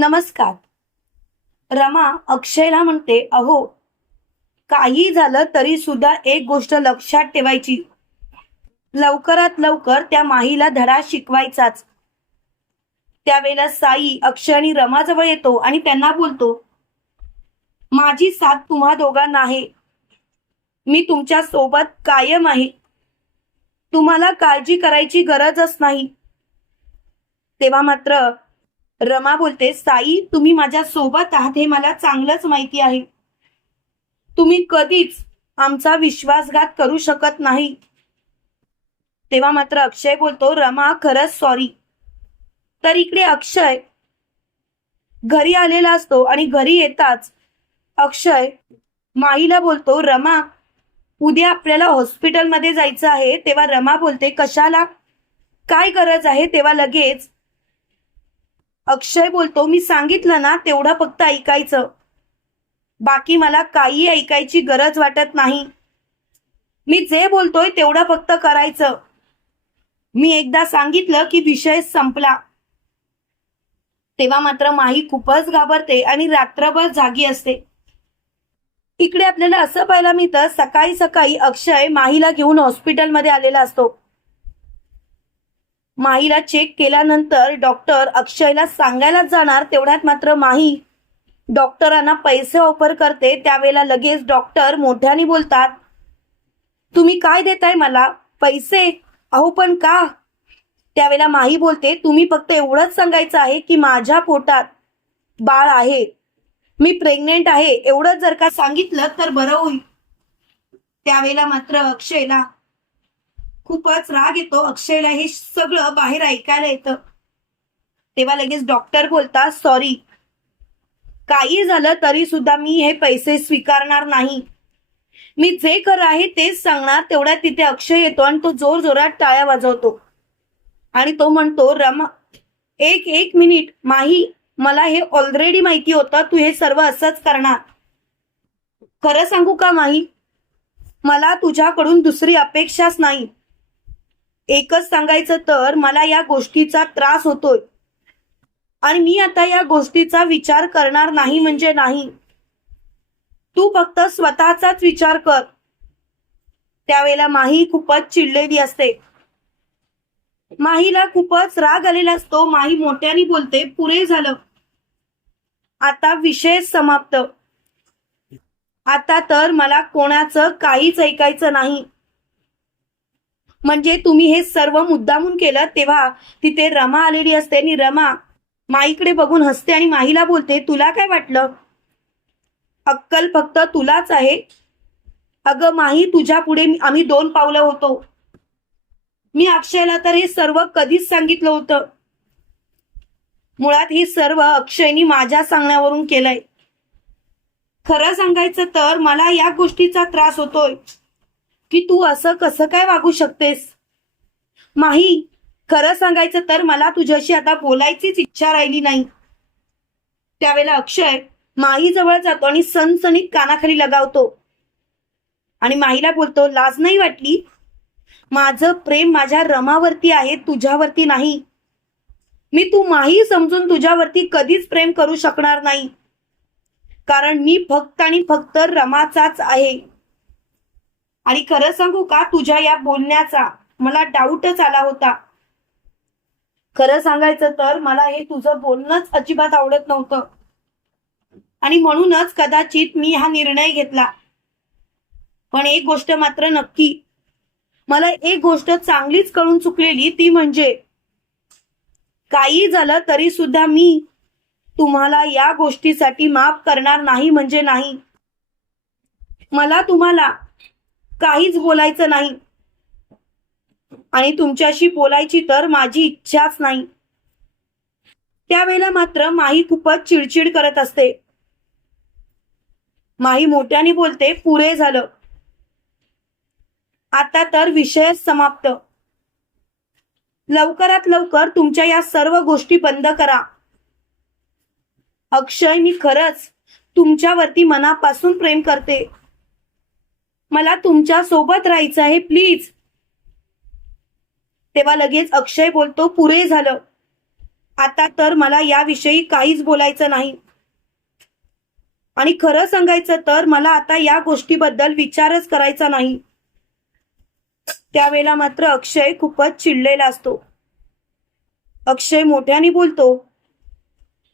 नमस्कार. रमा अक्षयला म्हणते अहो काही झालं तरी सुद्धा एक गोष्ट लक्षात ठेवायची. लवकरात लवकर त्या माहीला धडा शिकवायचाच. त्यावेळेला साई अक्षय आणि रमाजवळ येतो आणि त्यांना बोलतो माझी साथ तुम्हा दोघांना आहे. मी तुमच्यासोबत कायम आहे. तुम्हाला काळजी करायची गरजच नाही. तेव्हा मात्र रमा बोलते साई तुम्ही माझ्या सोबत आहात हे मला चांगलंच माहिती आहे. तुम्ही कधीच आमचा विश्वासघात करू शकत नाही. तेव्हा मात्र अक्षय बोलतो रमा खरंच सॉरी तर इकडे अक्षय घरी आलेला असतो आणि घरी येताच अक्षय माईला बोलतो रमा उद्या आपल्याला हॉस्पिटलमध्ये जायचं आहे. तेव्हा रमा बोलते कशाला? काय गरज आहे? तेव्हा लगेच अक्षय बोलतो मी सांगितलं ना तेवढं फक्त ऐकायचं. बाकी मला काही ऐकायची गरज वाटत नाही. मी जे बोलतोय तेवढं फक्त करायचं. मी एकदा सांगितलं की विषय संपला. तेव्हा मात्र माही खूपच घाबरते आणि रात्रभर जागी असते. इकडे आपल्याला असं पाहायला मिळतं सकाळी सकाळी अक्षय माहीला घेऊन हॉस्पिटलमध्ये आलेला असतो. माहीला चेक केल्यानंतर डॉक्टर अक्षयला सांगायला जाणार तेवढ्यात मात्र माही डॉक्टरांना पैसे ऑफर करते त्यावेळेला लगेच डॉक्टर मोठ्याने बोलतात तुम्ही काय देताय मला? पैसे? अहो पण का? त्यावेळेला माही बोलते तुम्ही फक्त एवढंच सांगायचं आहे की माझ्या पोटात बाळ आहे. मी प्रेग्नेंट आहे. एवढंच जर का सांगितलं तर बरं होईल. त्यावेळेला मात्र अक्षयला खूपच राग येतो. अक्षयला हे सगळं बाहेर ऐकायला येतं. तेव्हा लगेच डॉक्टर बोलतात सॉरी काही झालं तरी सुद्धा मी हे पैसे स्वीकारणार नाही. मी जे खरं आहे तेच सांगणार. तेवढ्यात तिथे अक्षय येतो आणि तो जोर जोरात टाळ्या वाजवतो. आणि तो म्हणतो रमा एक एक मिनिट. माही मला हे ऑलरेडी माहिती होतं. तू हे सर्व असंच करणार. खरं सांगू का माही? मला तुझ्याकडून दुसरी अपेक्षाच नाही. एकच सांगायचं तर मला या गोष्टीचा त्रास होतोय. आणि मी आता या गोष्टीचा विचार करणार नाही म्हणजे नाही. तू फक्त स्वतःचाच विचार कर. त्यावेळेला माही खूपच चिडलेली असते. माहीला खूपच राग आलेला असतो. माही मोठ्याने बोलते पुरे झालं. आता विषय समाप्त. आता तर मला कोणाचं काहीच ऐकायचं नाही. म्हणजे तुम्ही हे सर्व मुद्दामून केलं तेव्हा तिथे रमा आलेली असते आणि रमा माईकडे बघून हसते आणि माहीला बोलते तुला काय वाटलं? अक्कल फक्त तुलाच आहे. अगं माही तुझ्या पुढे आम्ही दोन पावलं होतो. मी अक्षयला तर हे सर्व कधीच सांगितलं होतं. मुळात हे सर्व अक्षयनी माझ्या सांगण्यावरून केलंय. खरं सांगायचं तर मला या गोष्टीचा त्रास होतोय. की तू असं कसं काय वागू शकतेस? माही खरं सांगायचं तर मला तुझ्याशी आता बोलायचीच इच्छा राहिली नाही. त्यावेळेला अक्षय माही जवळ जातो आणि सणसणीत कानाखाली लगावतो. आणि माहीला बोलतो लाज नाही वाटली? माझं प्रेम माझ्या रमावरती आहे तुझ्यावरती नाही. मी तू माही समजून तुझ्यावरती कधीच प्रेम करू शकणार नाही. कारण मी फक्त आणि फक्त रमाचाच आहे. आणि खरं सांगू का तुझ्या या बोलण्याचा मला डाऊटच आला होता. खरं सांगायचं तर मला हे तुझं बोलणंच अजिबात आवडत नव्हतं. आणि म्हणूनच कदाचित मी हा निर्णय घेतला. पण एक गोष्ट मात्र नक्की. मला एक गोष्ट चांगलीच कळून चुकलेली ती म्हणजे काही झालं तरी सुद्धा मी तुम्हाला या गोष्टीसाठी माफ करणार नाही म्हणजे नाही. मला तुम्हाला काहीच बोलायचं नाही. आणि तुमच्याशी बोलायची तर माझी इच्छाच नाही. त्यावेळेला मात्र माही खूपच चिडचिड करत असते. माही मोठ्याने बोलते पुरे झालं. आता तर विषय समाप्त. लवकरात लवकर तुमच्या या सर्व गोष्टी बंद करा. अक्षय मी खरंच तुमच्यावरती मनापासून प्रेम करते. मला तुमच्यासोबत राहायचं आहे प्लीज. तेव्हा लगेच अक्षय बोलतो पुरे झालं. आता तर मला याविषयी काहीच बोलायचं नाही. आणि खरं सांगायचं तर मला आता या गोष्टीबद्दल विचारच करायचा नाही. त्यावेळेला मात्र अक्षय खूपच चिडलेला असतो. अक्षय मोठ्याने बोलतो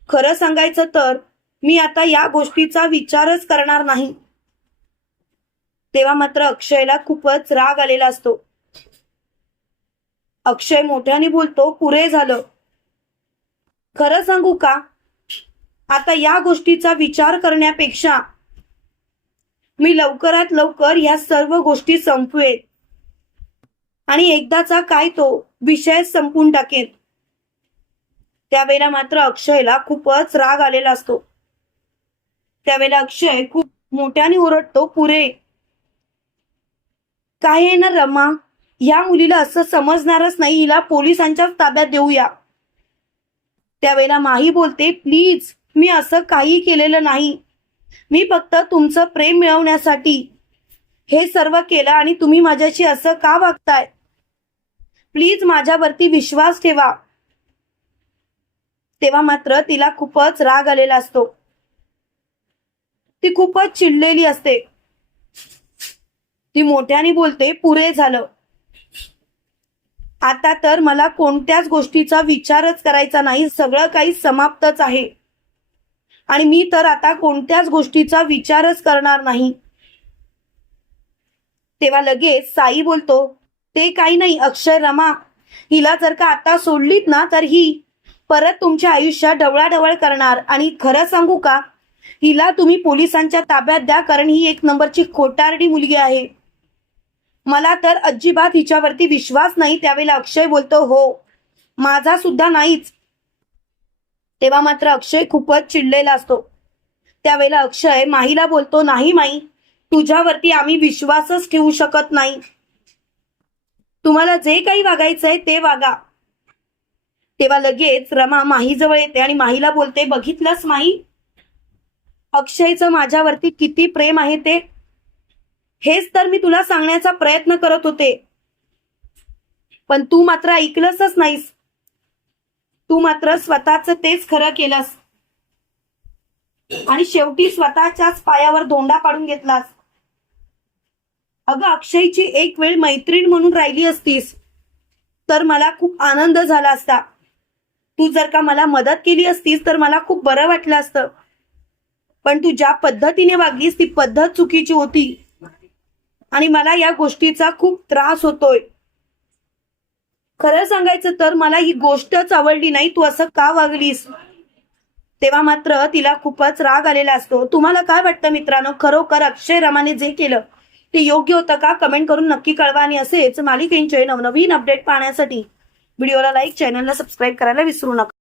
खरं सांगायचं तर मी आता या गोष्टीचा विचारच करणार नाही. तेव्हा मात्र अक्षयला खूपच राग आलेला असतो. अक्षय मोठ्याने बोलतो पुरे झालं. खरं सांगू का? आता या गोष्टीचा विचार करण्यापेक्षा मी लवकरात लवकर या सर्व गोष्टी संपवेन आणि एकदाचा काय तो विषय संपून टाकेन. त्यावेळेला मात्र अक्षयला खूपच राग आलेला असतो. त्यावेळेला अक्षय खूप मोठ्याने ओरडतो पुरे काय आहे ना रमा? या मुलीला असं समजणारच नाही. हिला पोलिसांच्याच ताब्यात देऊया. त्यावेळेला माही बोलते प्लीज मी असं काही केलेलं नाही. मी फक्त तुमचं प्रेम मिळवण्यासाठी हे सर्व केलं आणि तुम्ही माझ्याशी असं का वागताय? प्लीज माझ्यावरती विश्वास ठेवा. तेव्हा मात्र तिला खूपच राग आलेला असतो. ती खूपच चिडलेली असते. ती मोठ्याने बोलते पुरे झालं. आता तर मला कोणत्याच गोष्टीचा विचारच करायचा नाही सगळं काही समाप्तच आहे. आणि मी तर आता कोणत्याच गोष्टीचा विचारच करणार नाही. तेव्हा लगेच साई बोलतो ते काही नाही अक्षय रमा हिला जर का आता सोडलीत ना तर ही परत तुमच्या आयुष्यात ढवळाढवळ करणार. आणि खरं सांगू का हिला तुम्ही पोलिसांच्या ताब्यात द्या कारण ही एक नंबरची खोटारडी मुलगी आहे. मला तर अजिबात हिच्यावरती विश्वास नाही त्यावेळेला अक्षय बोलतो हो. माझा सुद्धा नाहीच. तेव्हा मात्र अक्षय खूपच चिडलेला असतो. त्यावेळेला अक्षय माहीला बोलतो नाही माई तुझ्यावरती आम्ही विश्वासच ठेवू शकत नाही. तुम्हाला जे काही वागायचंय ते वागा. तेव्हा लगेच रमा माहीजवळ येते आणि माहीला बोलते बघितलंस माही अक्षयचं माझ्यावरती किती प्रेम आहे ते? हेच तर मी तुला सांगण्याचा प्रयत्न करत होते. पण तू मात्र ऐकलंसच नाहीस. तू मात्र स्वतःच तेच खरं केलंस. आणि शेवटी स्वतःच्याच पायावर धोंडा पाडून घेतलास. अगं अक्षयची एक वेळ मैत्रीण म्हणून राहिली असतीस तर मला खूप आनंद झाला असता. तू जर का मला मदत केली असतीस तर मला खूप बरं वाटलं असतं. पण तू ज्या पद्धतीने वागलीस ती पद्धत चुकीची होती. आणि मला या गोष्टीचा खूप त्रास होतोय. खरं सांगायचं तर मला ही गोष्टच आवडली नाही. तू असं का वागलीस? तेव्हा मात्र तिला खूपच राग आलेला असतो. तुम्हाला काय वाटतं मित्रांनो? खरोखर अक्षय रमाने जे केलं ते योग्य होतं का? कमेंट करून नक्की कळवा आणि असेच मालिकेंचे नवनवीन अपडेट पाहण्यासाठी. व्हिडिओला लाईक चॅनलला सबस्क्राईब करायला विसरू नका.